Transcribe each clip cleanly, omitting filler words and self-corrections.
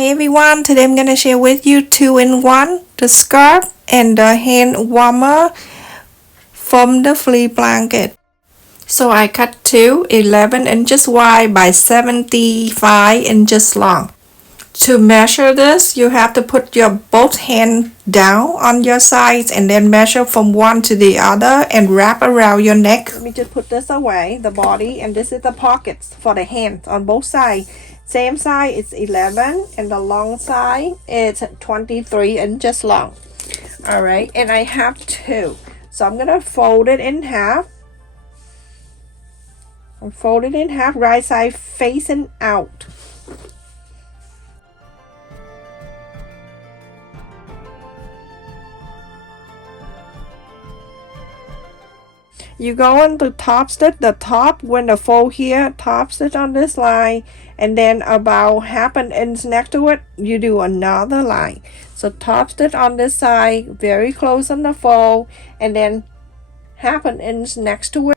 Hi everyone, today I'm gonna share with you 2-in-1, the scarf and the hand warmer from the fleece blanket. So I cut two 11 inches wide by 75 inches long. To measure this, you have to put your both hands down on your sides and then measure from one to the other and wrap around your neck. Let me just put this away, the body, and this is the pockets for the hands on both sides. Same side is 11 and the long side is 23 inches long. Alright, and I have two. So I'm gonna fold it in half. And fold it in half, right side facing out. You go on to top stitch the top when the fold here, top stitch on this line, and then about half an inch next to it you do another line. So top stitch on this side very close on the fold, and then half an inch next to it.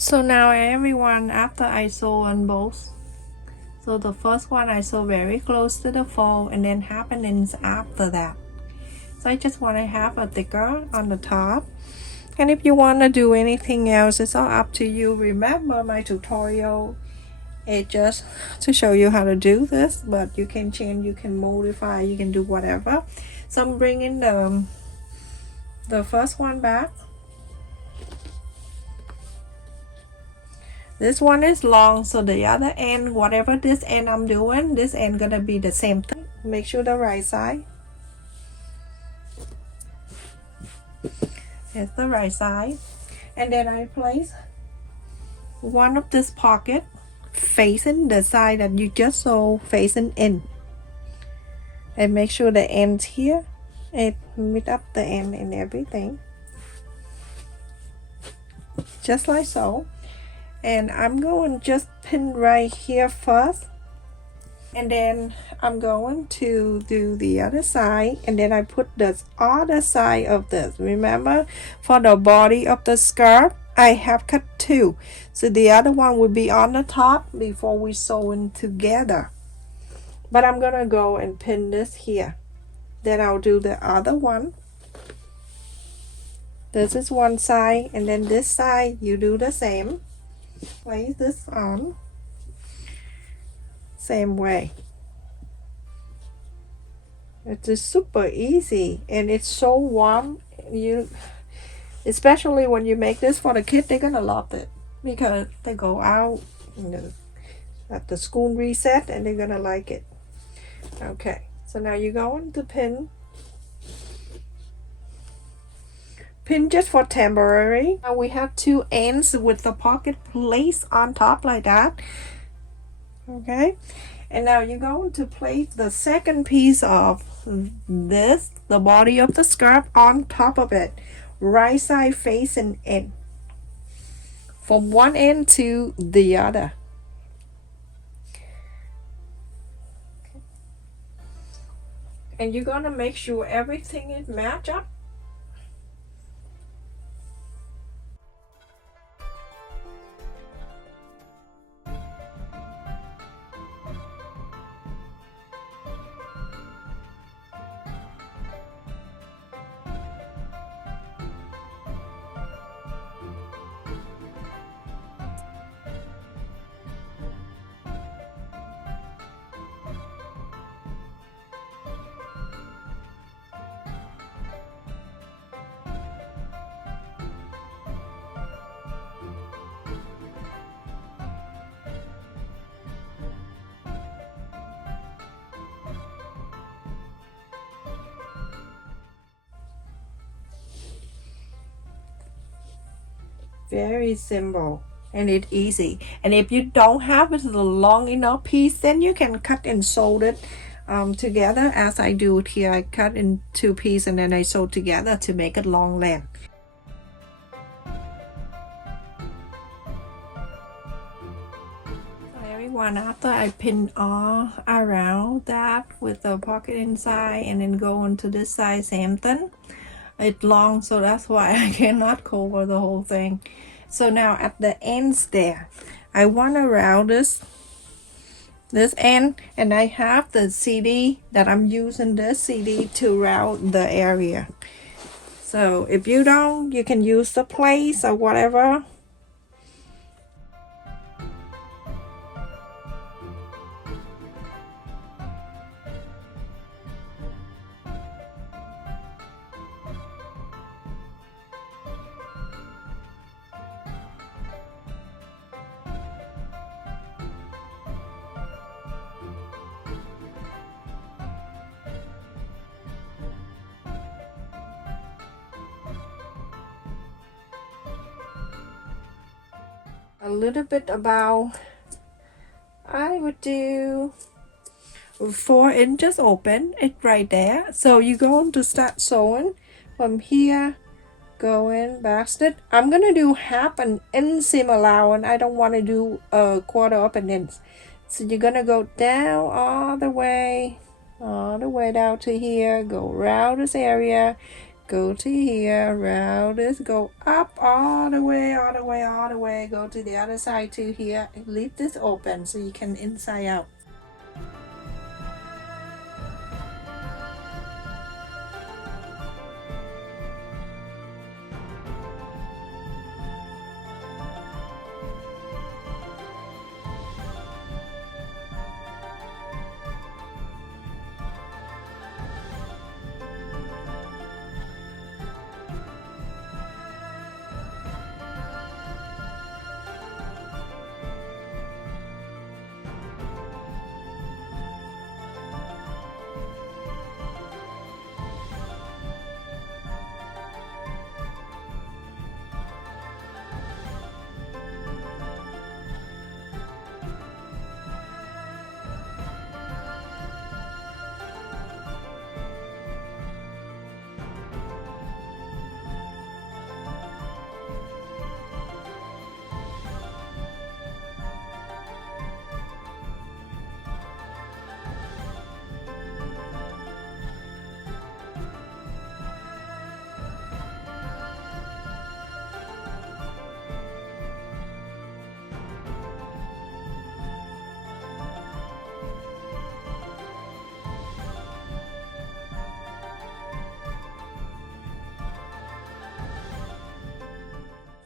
So now everyone, after I sew on both, so the first one I sew very close to the fold and then half an inch after that. So I just want to have a thicker on the top, and if you want to do anything else, it's all up to you. Remember my tutorial, it just to show you how to do this, but you can change, you can modify, you can do whatever. So I'm bringing the first one back. This one is long, so the other end, whatever this end I'm doing, this end gonna be the same thing. Make sure the right side. It's the right side. And then I place one of this pocket facing the side that you just sew, facing in. And make sure the ends here, it meet up the end and everything. Just like so. And I'm going just pin right here first, and then I'm going to do the other side, and then I put the other side of this. Remember, for the body of the scarf I have cut two, so the other one will be on the top before we sew in together. But I'm gonna go and pin this here, then I'll do the other one. This is one side, and then this side you do the same. Place this on same way. It is super easy and it's so warm. You, especially when you make this for the kid, they're gonna love it because they go out, you know, at the school reset, and they're gonna like it. Okay, so now you're going to pin just for temporary. Now we have two ends with the pocket placed on top like that. Okay, and now you're going to place the second piece of this, the body of the scarf, on top of it, right side facing in, from one end to the other. And you're gonna make sure everything is matched up. Very simple and it's easy. And if you don't have it a long enough piece, then you can cut and sew it together as I do it here. I cut in two pieces and then I sew together to make it long length. everyone, after I pin all around that with the pocket inside and then go into this side same thing, it's long, so that's why I cannot cover the whole thing. So now at the ends there, I want to round this end, and I have the CD that I'm using this CD to round the area. So if you don't, you can use the place or whatever. A little bit about, I would do 4 inches open, it right there. So you're going to start sewing from here, going past it. I'm gonna do half an inseam allowance. I don't want to do a quarter of an inch. So you're gonna go down all the way down to here, go around this area, go to here, round this, go up all the way, go to the other side to here, and leave this open so you can inside out.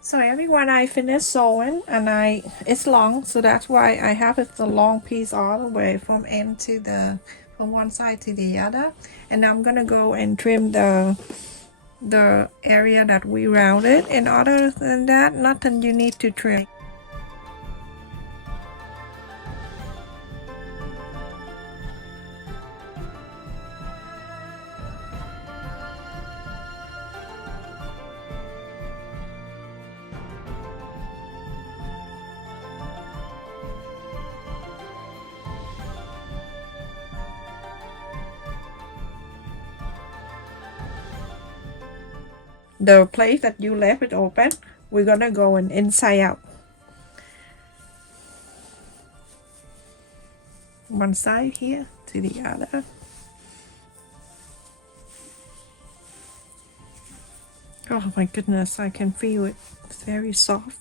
So everyone, I finished sewing, and it's long, so that's why I have it the long piece all the way from end to the from one side to the other. And I'm gonna go and trim the area that we rounded, and other than that, nothing you need to trim. The place that you left it open, we're gonna go and inside out. One side here to the other. Oh my goodness, I can feel it. It's very soft.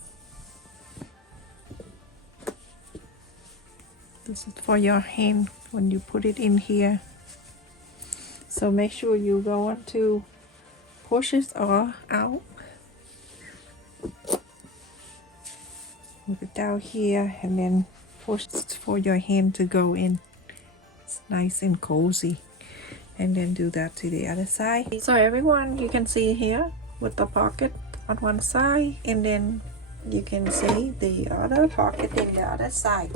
This is for your hand when you put it in here. So make sure you go on to push it all out. Put it down here and then push it for your hand to go in. It's nice and cozy. And then do that to the other side. So everyone, you can see here with the pocket on one side, and then you can see the other pocket in the other side.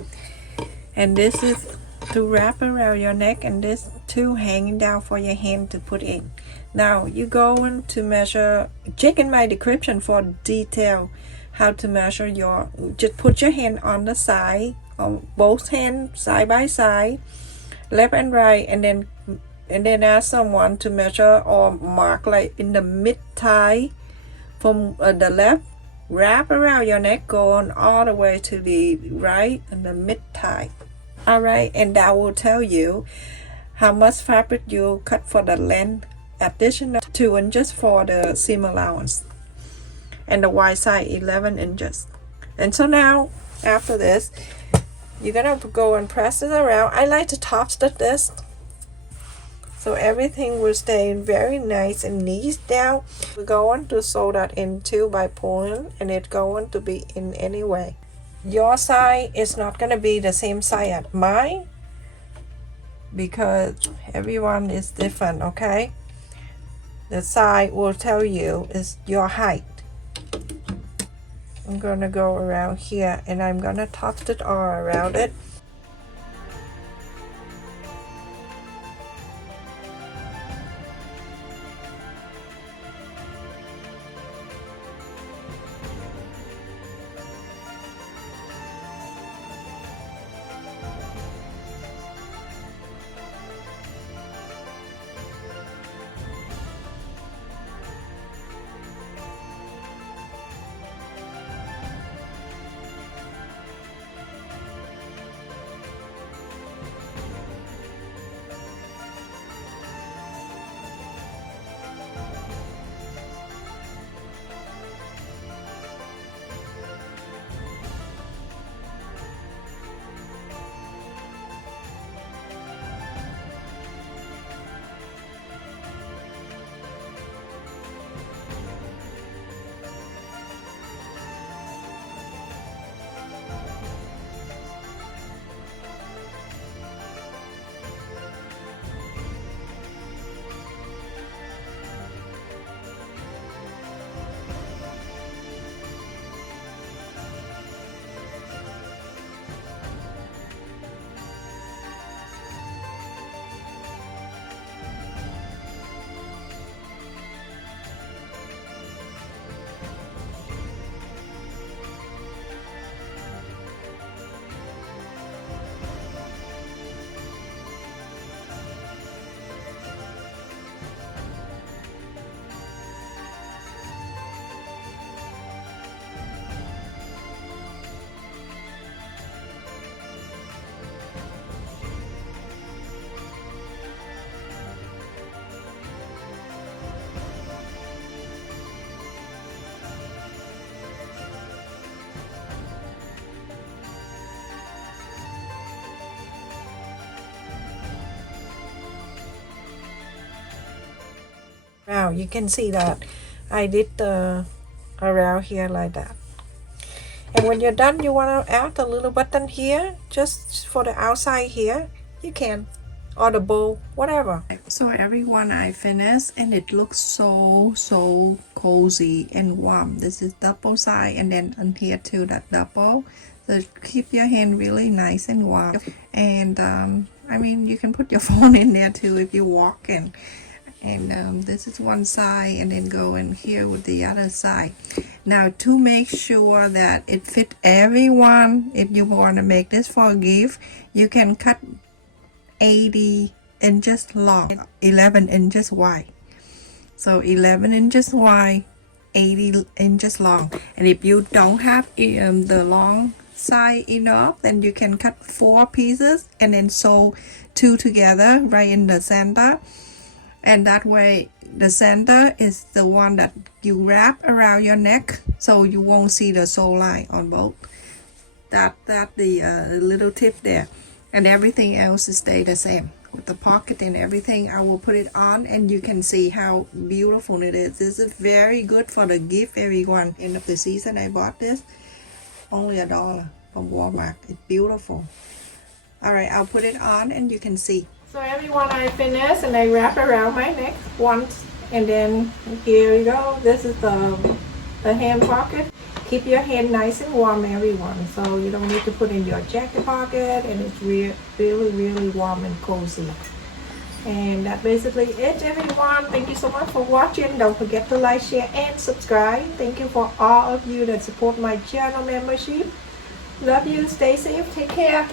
And this is to wrap around your neck, and this two hanging down for your hand to put in. Now you're going to measure, check in my description for detail how to measure your, just put your hand on the side, on both hands side by side, left and right, and then ask someone to measure or mark like in the mid thigh from the left wrap around your neck, going all the way to the right and the mid thigh. Alright, and that will tell you how much fabric you cut for the length, additional 2 inches for the seam allowance, and the wide side 11 inches. And so now after this, you're gonna go and press it around. I like to top stitch this so everything will stay very nice and neat down. We're going to sew that in too by pulling, and it's going to be in any way. Your side is not gonna be the same side as mine because everyone is different, okay? The side will tell you is your height. I'm gonna go around here and I'm gonna top stitch all around it. Now you can see that I did around here like that. And when you're done, you want to add a little button here just for the outside here. You can, or the bow, whatever. So everyone, I finished and it looks so cozy and warm. This is double side, and then on here too, that double. So keep your hand really nice and warm. And I mean, you can put your phone in there too if you're walking. And this is one side, and then go in here with the other side. Now to make sure that it fit everyone, if you want to make this for a gift, you can cut 80 inches long, 11 inches wide. So 11 inches wide, 80 inches long. And if you don't have the long side enough, then you can cut 4 pieces and then sew 2 together right in the center. And that way the center is the one that you wrap around your neck, so you won't see the sew line on both. That's the little tip there. And everything else is stay the same. With the pocket and everything, I will put it on and you can see how beautiful it is. This is very good for the gift, everyone. End of the season, I bought this. Only $1 from Walmart. It's beautiful. Alright, I'll put it on and you can see. So everyone, I finished and I wrap around my neck once, and then here you go. This is the hand pocket. Keep your hand nice and warm, everyone. So you don't need to put in your jacket pocket, and it's really warm and cozy. And that's basically it, everyone. Thank you so much for watching. Don't forget to like, share, and subscribe. Thank you for all of you that support my channel membership. Love you. Stay safe. Take care.